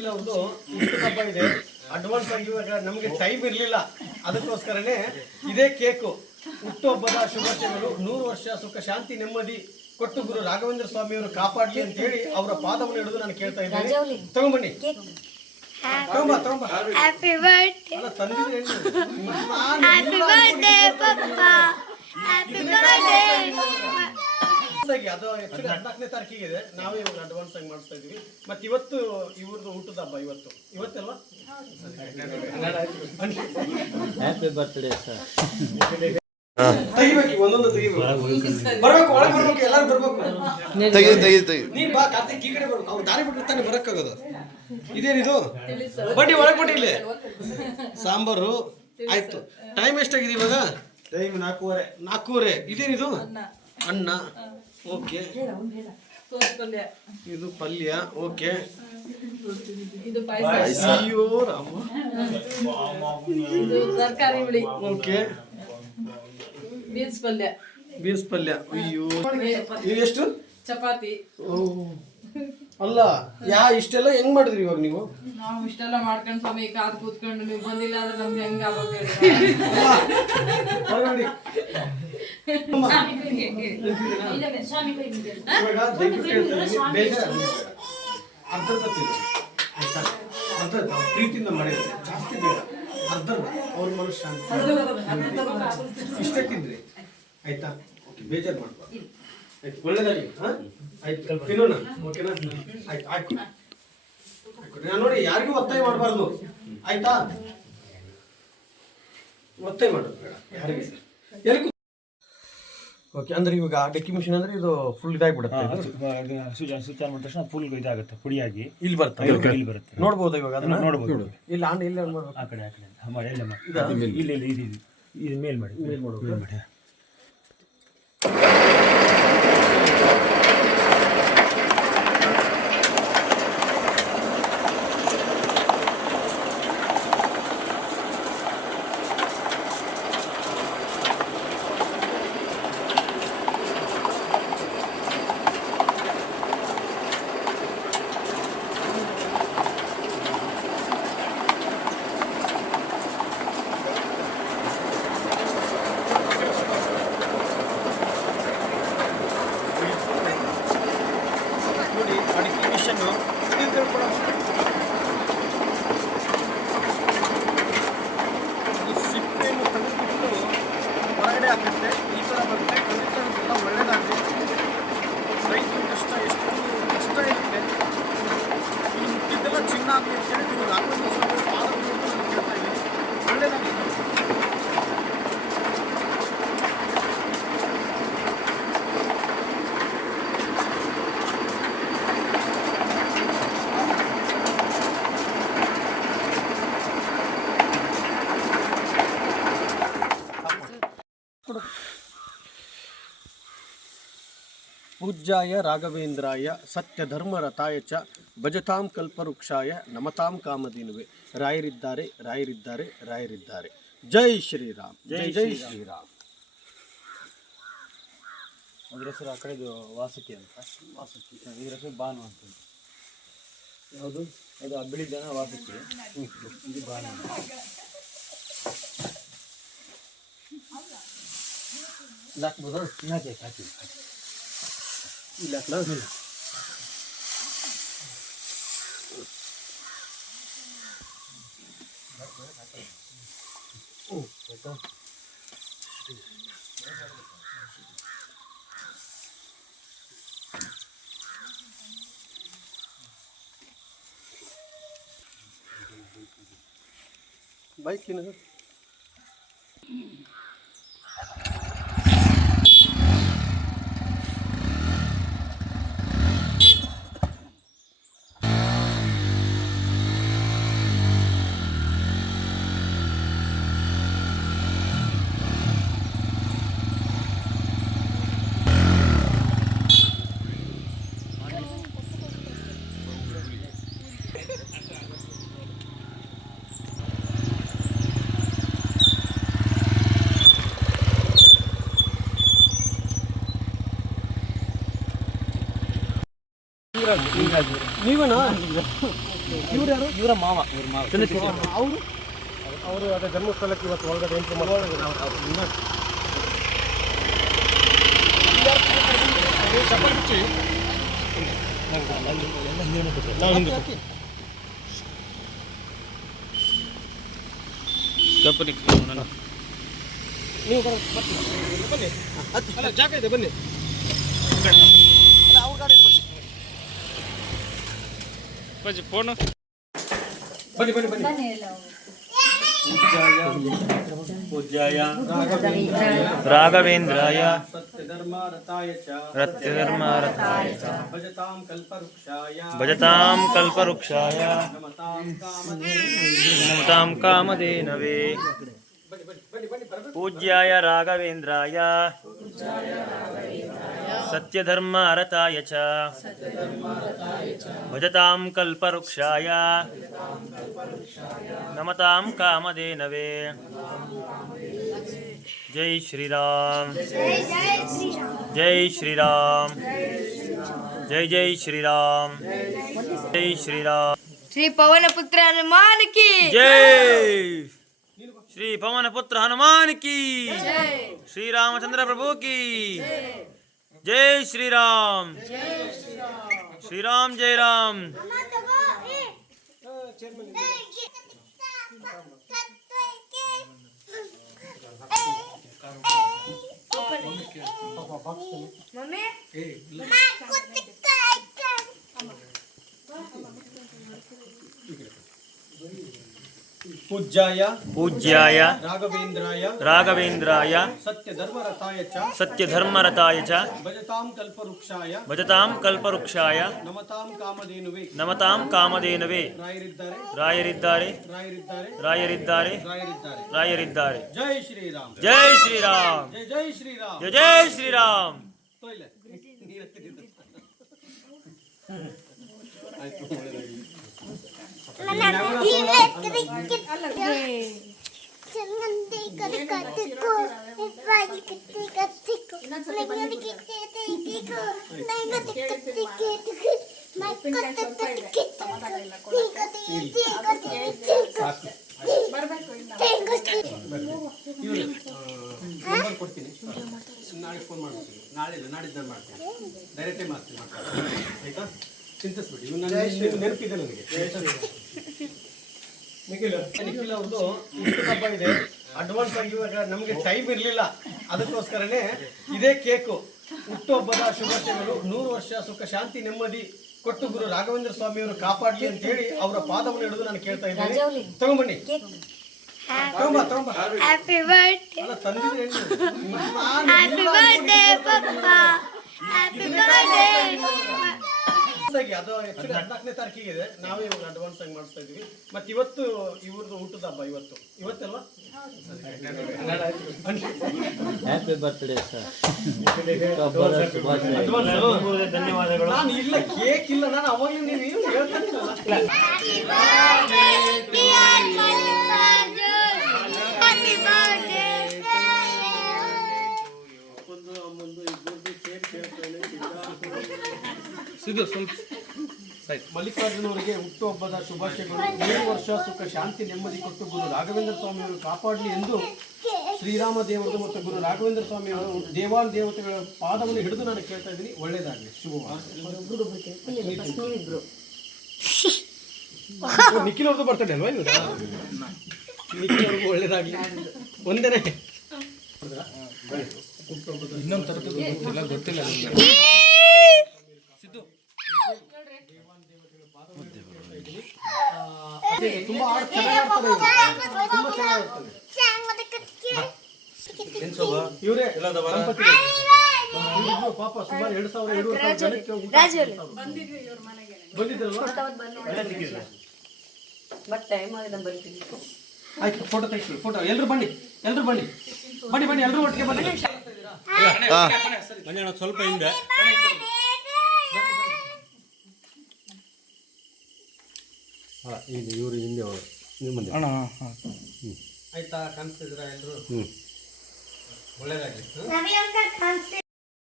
ಪಾಟೀಲ್ ಅವ್ರದ್ದು ಹಬ್ಬ ಇದೆ. ಅಡ್ವಾನ್ಸ್ ಆಗಿ ಇವಾಗ ನಮಗೆ ಟೈಮ್ ಇರಲಿಲ್ಲ, ಅದಕ್ಕೋಸ್ಕರನೇ ಇದೇ ಕೇಕು ಹುಟ್ಟುಹಬ್ಬದ ಶುಭಾಶಯಗಳು. 100 ವರ್ಷ ಸುಖ ಶಾಂತಿ ನೆಮ್ಮದಿ ಕೊಟ್ಟು ಗುರು ರಾಘವೇಂದ್ರ ಸ್ವಾಮಿ ಅವರು ಕಾಪಾಡಲಿ ಅಂತ ಹೇಳಿ ಅವರ ಪಾದವನ್ನು ಹಿಡಿದು ನಾನು ಕೇಳ್ತಾ ಇದ್ದೇನೆ. ತಗೊಂಬನ್ನಿ, ತಗೊಂಬ. ಹ್ಯಾಪಿ ಬರ್ತ್ಡೇ ಅಲ್ಲ ತಂದಿದ್ರೆ ಹ್ಯಾಪಿ ಬರ್ತ್ಡೇ ಪಪ್ಪಾ, ಹ್ಯಾಪಿ ಬರ್ತ್ಡೇ. ಅದು ಆಕ್ಚುಲಿ 14ನೇ ತಾರೀಕಿಗೆ ಇದೆ. ನಾವೇ ಇವಾಗ ಅಡ್ವಾನ್ಸ್ ಆಗಿ ಮಾಡಿಸ್ತಾ ಇದೀವಿ. ಮತ್ತೆ ಇವತ್ತು ಇವ್ರದ್ದು ಹುಟ್ಟದ ಹಬ್ಬ ಇವತ್ತಲ್ವಾ? Happy birthday sir. ತೆಗಿಬೇಕು, ಒಂದೊಂದು ತೆಗಿಬೇಕು. ಬರ್ಬೇಕು, ಒಳಗೆ ಬರ್ಬೇಕು, ಎಲ್ಲರೂ ಬರ್ಬೇಕು. ನೀ ಬಾ ಕಾರ್ತಿಕ್, ಈ ಕಡೆ ಬರ್ಬೇಕು. ಅವ್ರು ದಾರಿ ಬಿಟ್ಟಿರ್ತಾನೆ, ಬರಕ್ಕಾಗೋದು. ಇದೇನಿದು ಬಡ್ಡಿ ಒಳಗೆ ಬಡ್ಡಿ ಇಲ್ಲಿ ಸಾಂಬಾರು ಆಯ್ತು. ಟೈಮ್ ಎಷ್ಟಾಗಿದೆ ಇವಾಗ? ಟೈಮ್ 4:15. ಇದೇನಿದು? ಅನ್ನ. ಓಕೆ, ಇದು ಪಲ್ಯ. ಓಕೆ, ಅಯ್ಯೋ ರಾಮ. ತರಕಾರಿ ಹುಳಿ. ಓಕೆ, ಬೀನ್ಸ್ ಪಲ್ಯ. ಅಯ್ಯೋ, ಇದು ಎಷ್ಟು? ಚಪಾತಿ. ಅಲ್ಲ, ಇಷ್ಟೆಲ್ಲ ಹೆಂಗ್ ಮಾಡಿದ್ರಿ ಇವಾಗ ನೀವು? ನಾವು ಇಷ್ಟೆಲ್ಲ ಮಾಡ್ಕೊಂಡು ಸ್ವಾಮಿ ಕಾದ್ ಕೂತ್ಕೊಂಡು ನೀವು ಬಂದಿಲ್ಲ ಅಂದ್ರೆ ನಮ್ಗೆ ಹೆಂಗ ಪ್ರೀತಿಯಿಂದ ಮಾಡಿದ್ರೆ ಜಾಸ್ತಿ ಬೇಡ, ಅವ್ರ ಮನುಷ್ಯ ಇಷ್ಟೇ ತಿಂದ್ರಿ ಆಯ್ತಾ? ಬೇಜಾರು ಮಾಡ್ಬಾರ್ದು ಆಯ್ತು. ಒಳ್ಳೇದಾಗಿ ಆಯ್ತು, ತಿನ್ನೋಣ. ಓಕೆನಾ? ಆಯ್ತು ಆಯ್ತು. ನಾನು ನೋಡಿ ಯಾರಿಗೂ ಒತ್ತಾಯ ಮಾಡಬಾರ್ದು ಆಯ್ತಾ? ಒತ್ತಾಯ ಮಾಡೋದು ಬೇಡ ಯಾರಿಗೆ. ಓಕೆ, ಅಂದ್ರೆ ಇವಾಗ ಡೆಕ್ಕಿ ಮಿಷಿನ್ ಅಂದ್ರೆ ಇದು ಫುಲ್ ಇದಾಗ್ಬಿಡುತ್ತೆ. ಸುತ್ತ ಮಾಡಿದ ತಕ್ಷಣ ಫುಲ್ ಇದಾಗುತ್ತೆ, ಪುಡಿಯಾಗಿ ಇಲ್ಲಿ ಬರುತ್ತೆ. ನೋಡ್ಬೋದು ಇವಾಗ ಅದನ್ನ ನೋಡ್ಬೋದು. ಇಲ್ಲ ಆಂಡ್ ಇಲ್ಲ ಮಾಡ್ಬೇಕು. ಆ ಕಡೆ ಮಾಡಿ ಎಲ್ಲ ಮಾಡಿ. ಇಲ್ಲಿ ಮೇಲ್ ಮಾಡಿ. ಸಿಪ್ಪೆಯನ್ನು ತೆಗೆದುಬಿಟ್ಟು ಹೊರಗಡೆ ಹಾಕುತ್ತೆ. ಈ ಥರ ಬರುತ್ತೆ. ಖಂಡಿತ ಒಳ್ಳೆಯದಾಗಲಿ. ರೈತರ ಕಷ್ಟ ಎಷ್ಟೊಂದು ಕಷ್ಟ ಇರುತ್ತೆ. ಈ ಮುಟ್ಟಿದ್ದೆಲ್ಲ ಚಿನ್ನ ಆಗಲಿ ಅಂತೇಳಿ ನೀವು ರಾಘವೇಂದ್ರ ಸ್ವಾಮಿ ಪಾದವನ್ನು ನಾನು ಕೇಳ್ತಾ ಇದ್ದೀನಿ. ಒಳ್ಳೆಯದಾಗಲಿ. ಪೂಜ್ಯಾಯ ರಾಘವೇಂದ್ರಾಯ ಸತ್ಯಧರ್ಮರತಾಯ ಚ ಭಜತಾಂ ಕಲ್ಪವೃಕ್ಷಾಯ ನಮತಾಂ ಕಾಮಧೇನುವೆ. ರಾಯರಿದ್ದಾರೆ. ಜೈ ಶ್ರೀರಾಮ್. ಜೈ ಶ್ರೀರಾಮ್. ಅದ್ರ ಹೆಸರು ಆ ಕಡೆದು ವಾಸುಕಿ ಅಂತ. ಇದ್ರ ಹೆಸರು ಬಾನು ಅಂತ. ಯಾವುದು? ಅದು ಬಿಳಿ ಜನ ವಾಸುಕಿ. ಇದು ಬಾನು. ಹಾಕ್ಬೋದಾ? ಹಾಕಿ ಇಲ್ಲ ಹಾಕಲ್ಲ. ಬೈಕ್ ಏನಿದೆ? ನೀವೇನಾ? ಇವ್ರು ಯಾರು? ಇವರ ಮಾವ ಅವರು ಅವರು ಅದೇ ಜನ್ಮಸ್ಥಳಕ್ಕೆ ಇವತ್ತು ಒಳಗಡೆ ಎಂಟ್ರಿ ನೀವು ಬನ್ನಿ ಅಲ್ಲ ಜಾಗ ಇದೆ ಬನ್ನಿ ಅಲ್ಲ ಅವ್ರ ಗಾಡಿಯಲ್ಲಿ ಬನ್ನಿ ಬನ್ನಿ ಬನ್ನಿ ಬನ್ನಿ पूज्याय राघवेन्द्राय सत्यधर्मारताय च भजतां कल्पवृक्षाय नमतां कामधेनवे पूज्याय राघवेन्द्राय सत्यधर्मारताय च भजतां कल्पवृक्षाय नमतां कामधेनवे जय श्री राम जय श्री राम जय जय श्री राम जय श्री राम श्री पवन पुत्र हनुमान की जय श्री पवन पुत्र हनुमान की श्री रामचंद्र प्रभु की जय श्री राम श्री राम जय राम पूज्याय पूज्याय राघवेन्द्राय सत्यधर्मरताय च भजतां कल्पवृक्षाय नमतां कामधेनुवे रायरिद्दारे जय श्री राम जय श्री राम जय श्री राम जय जय श्री राम ನಂಬರ್ ಕೊಡ್ತೀನಿ ನಾಳೆ ಫೋನ್ ಮಾಡ್ತೀನಿ ನಾಡಿದ್ದು ಮಾಡ್ತೀನಿ ಡೈರೆಕ್ಟೇ ಮಾಡ್ತೀನಿ ಆಯ್ತಾ ಚಿಂತಿಸ್ಬಿಡಿ ಇವ್ನು ನೆನಪಿದೆ ನನಗೆ ನಿಖಿಲ್ ಅವ್ರದ್ದು ಇಷ್ಟು ಹಬ್ಬ ಇದೆ ಅಡ್ವಾನ್ಸ್ ಆಗಿ ಇವಾಗ ನಮಗೆ ಟೈಮ್ ಇರಲಿಲ್ಲ ಅದಕ್ಕೋಸ್ಕರನೇ ಇದೇ ಕೇಕು ಹುಟ್ಟುಹಬ್ಬದ ಶುಭಾಶಯಗಳು 100 ವರ್ಷ ಸುಖ ಶಾಂತಿ ನೆಮ್ಮದಿ ಕೊಟ್ಟು ಗುರು ರಾಘವೇಂದ್ರ ಸ್ವಾಮಿಯವರು ಕಾಪಾಡಲಿ ಅಂತ ಹೇಳಿ ಅವರ ಪಾದವನ್ನು ಹಿಡಿದು ನಾನು ಕೇಳ್ತಾ ಇದ್ದೀನಿ ತಗೊಂಬನ್ನಿ हैप्पी बर्थडे ಅಲ್ಲ ತಂದಿದ್ರೆ हैप्पी बर्थडे पप्पा हैप्पी बर्थडे ಅದು ಆಕ್ಚುಲಿ 14ನೇ ತಾರೀಕಿಗೆ ಇದೆ. ನಾವೇ ಇವಾಗ ಅಡ್ವಾನ್ಸ್ ಆಗಿ ಮಾಡಿಸ್ತಾ ಇದೀವಿ. ಮತ್ತೆ ಇವತ್ತು ಇವ್ರದ್ದು ಹುಟ್ಟದ ಹಬ್ಬ ಇವತ್ತಲ್ವಾ? ಹ್ಯಾಪಿ ಬರ್ತ್ಡೇ ಸರ್ ಧನ್ಯವಾದಗಳು. ನಾನು ಇಲ್ಲ ಕೇಕ್ ಇಲ್ಲ, ನಾನು ಅವಾಗಲೇ ನೀವು ಹೇಳ್ತಾನಿಲ್ಲ. Happy birthday dear Mallikarjun happy birthday ಅಮ್ಮಂದು ಇಬ್ಬರದು ಕೇಕ್ ಕೇಳ್ತಾನೆ. ಸಿದ್ದು ಸ್ವಲ್ಪ ಮಲ್ಲಿಕಾರ್ಜುನ ಅವರಿಗೆ ಹುಟ್ಟುಹಬ್ಬದ ಶುಭಾಶಯಗಳು. 100 ವರ್ಷ ಸುಖ ಶಾಂತಿ ನೆಮ್ಮದಿ ಕೊಟ್ಟು ಗುರು ರಾಘವೇಂದ್ರ ಸ್ವಾಮಿ ಅವರು ಕಾಪಾಡಲಿ ಎಂದು ಶ್ರೀರಾಮ ದೇವರು ಮತ್ತು ಗುರು ರಾಘವೇಂದ್ರ ಸ್ವಾಮಿ ಅವರು ದೇವತೆಗಳ ಪಾದವನ್ನು ಹಿಡಿದು ನಾನು ಕೇಳ್ತಾ ಇದ್ದೀನಿ. ಒಳ್ಳೇದಾಗಲಿ, ಶುಭವಾಗಲಿ. ನಿಖಿಲ್ ಅವ್ರದ್ದು ಬರ್ತಡೆ ಅಲ್ವಾ ಇವಾಗ? ನಿಖಿಲ್ ಅವ್ರಿಗೂ ಒಳ್ಳೇದಾಗಲಿ. ಒಂದೇನೆ ಇನ್ನೊಂದು ಥರದ್ದು ಗೊತ್ತಿಲ್ಲ ಸಿದ್ದು. ತುಂಬಾ ಇವರೇ ಪಾಪ ಸುಮಾರು 2,000 ಜನಕ್ಕೆ ಬಂದಿದ್ರಲ್ವಾ? ಆಯ್ತು, ಫೋಟೋ ತೆಗಿಸಿ. ಫೋಟೋ ಎಲ್ಲರೂ ಬನ್ನಿ ಎಲ್ಲರೂ ಒಟ್ಟಿಗೆ ಬನ್ನಿ. ಸ್ವಲ್ಪ ಹಿಂದೆ ಇವರು ಹಿಂದೆ ಆಯ್ತಾ? ಕಾಣಿಸ್ತಿದ್ರ ಎಲ್ಲರೂ? ಒಳ್ಳೇದಾಗ್ಲಿ.